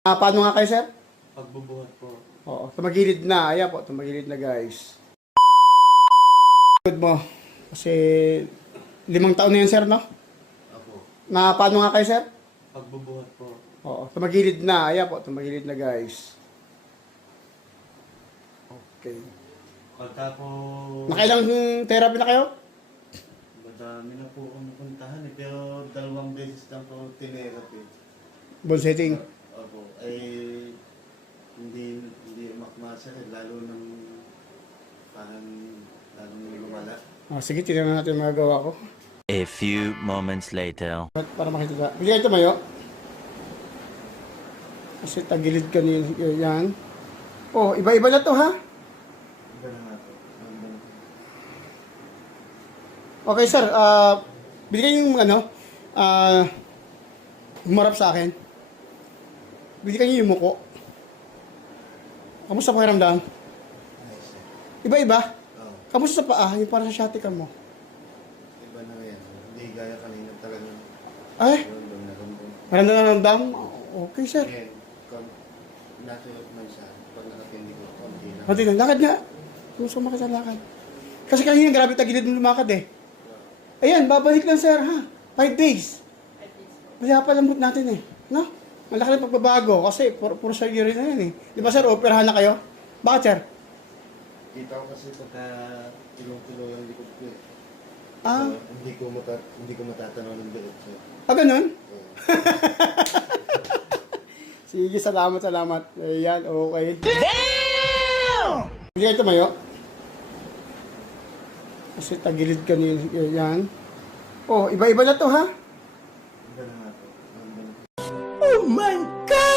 Ah, paano nga kayo, sir? Pagbubuhat po. Oo, tumagilid na. Ayan po, tumagilid na, guys. Good mo. Kasi limang taon na yan, sir, no? Ako. Na paano nga kayo, sir? Pagbubuhat po. Oo, tumagilid na. Ayan po, tumagilid na, guys. Okay. Pagka po... Nakailang therapy na kayo? Madami na po akong puntahan eh. Pero dalawang beses lang po tinerapy. Bone setting. Ako. Ay... Hindi, hindi makmasa eh. Lalo nang... Parang... Lalong lumala. Ah, sige, tingnan natin yung mga gawa ko. A few moments later. Para, para makita ka. Bigyan ito mayo. Kasi tagilid ka niyan. Yan. Oh, iba-iba na to, ha? Iba na nga. Nandun. Okay, sir. Ah, bigyan yung ano, ah, humarap sa akin. Bigyan niyo yung muko. Kamusta pakiramdam? Iba-iba. Oo. Kamusta sa paa? Yung parang sa shati ka mo. Iba na yan. Hindi gaya kanina talaga. Ay, Rundong na rundong. maramdam na ramdam. Okay, sir. Ngayon, kung nasa man siya, pag nakatindi ko, konti na. Pati na, lakad nga. Gusto mo lakad. Kasi kanina, grabe tagilid mo lumakad eh. Ayan, babalik lang sir ha. Five days. Kaya pa lambot natin eh. No? Malaki na pagbabago kasi puro, puro surgery na yan eh. Di ba sir, operahan na kayo? Bakit sir? Kita ko kasi pagka ilong-tulo yung likod ko eh. Ah, So, hindi ko mata hindi ko matatanaw ng diretso. ah ganun? So, Sige, salamat, salamat. Ayan, okay. Damn! Bigyan ito mayo. Kasi tagilid ka niyan. Yan. Oh, iba-iba na to ha. Oh my God!